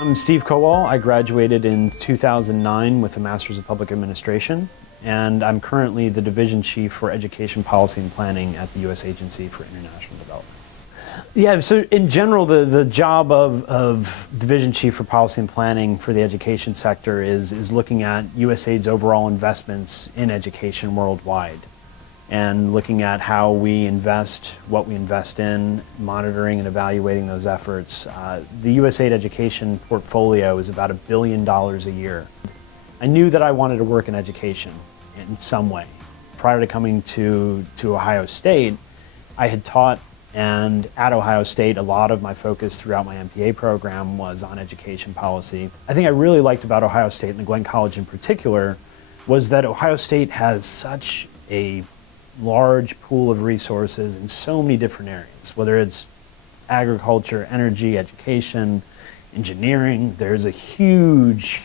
I'm Steve Kowal. I graduated in 2009 with a Master's of Public Administration, and I'm currently the Division Chief for Education Policy and Planning at the U.S. Agency for International Development. Yeah, so in general, the job of Division Chief for Policy and Planning for the education sector is looking at USAID's overall investments in education worldwide, and looking at how we invest, what we invest in, monitoring and evaluating those efforts. The USAID education portfolio is about $1 billion a year. I knew that I wanted to work in education in some way. Prior to coming to Ohio State, I had taught, and at Ohio State, a lot of my focus throughout my MPA program was on education policy. I think I really liked about Ohio State, and the Glenn College in particular, was that Ohio State has such a large pool of resources in so many different areas, whether it's agriculture, energy, education, engineering. There's a huge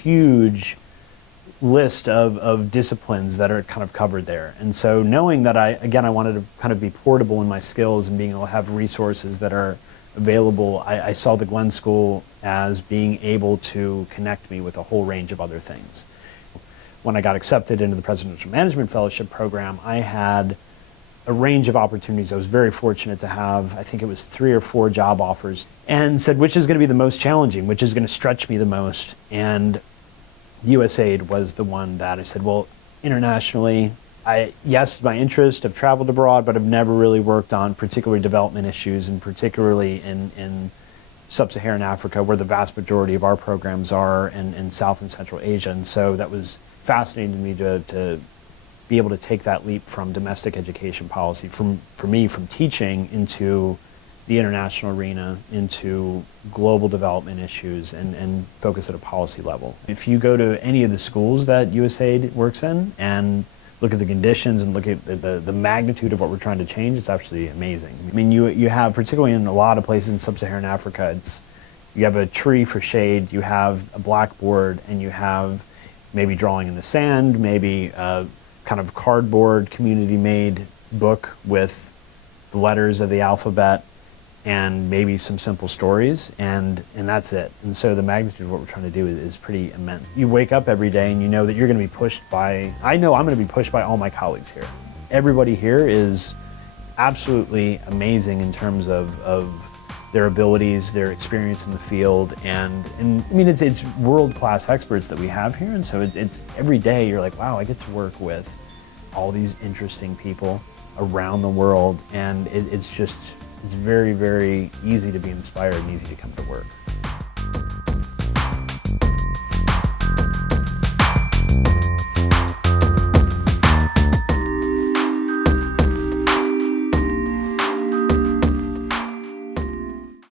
list of disciplines that are kind of covered there. And so knowing that I wanted to kind of be portable in my skills and being able to have resources that are available, I saw the Glenn School as being able to connect me with a whole range of other things. When I got accepted into the Presidential Management Fellowship program, I had a range of opportunities. I was very fortunate to have, I think it was 3 or 4 job offers, and said, which is going to be the most challenging, which is going to stretch me the most? And USAID was the one that I said, well, internationally, yes, my interest, I've traveled abroad, but I've never really worked on particularly development issues, and particularly in sub-Saharan Africa, where the vast majority of our programs are, and South and Central Asia. And so that was fascinating to me to be able to take that leap from domestic education policy, for me, from teaching into the international arena, into global development issues, and focus at a policy level. If you go to any of the schools that USAID works in and look at the conditions and look at the magnitude of what we're trying to change, it's absolutely amazing. I mean, you have, particularly in a lot of places in sub-Saharan Africa, you have a tree for shade, you have a blackboard, and you have maybe drawing in the sand, maybe a kind of cardboard community-made book with the letters of the alphabet, and maybe some simple stories, and that's it. And so the magnitude of what we're trying to do is pretty immense. You wake up every day and you know that you're going to be pushed by, I know I'm going to be pushed by all my colleagues here. Everybody here is absolutely amazing in terms of their abilities, their experience in the field, and I mean, it's world-class experts that we have here, and so it's every day you're like, wow, I get to work with all these interesting people around the world, and it's very, very easy to be inspired and easy to come to work.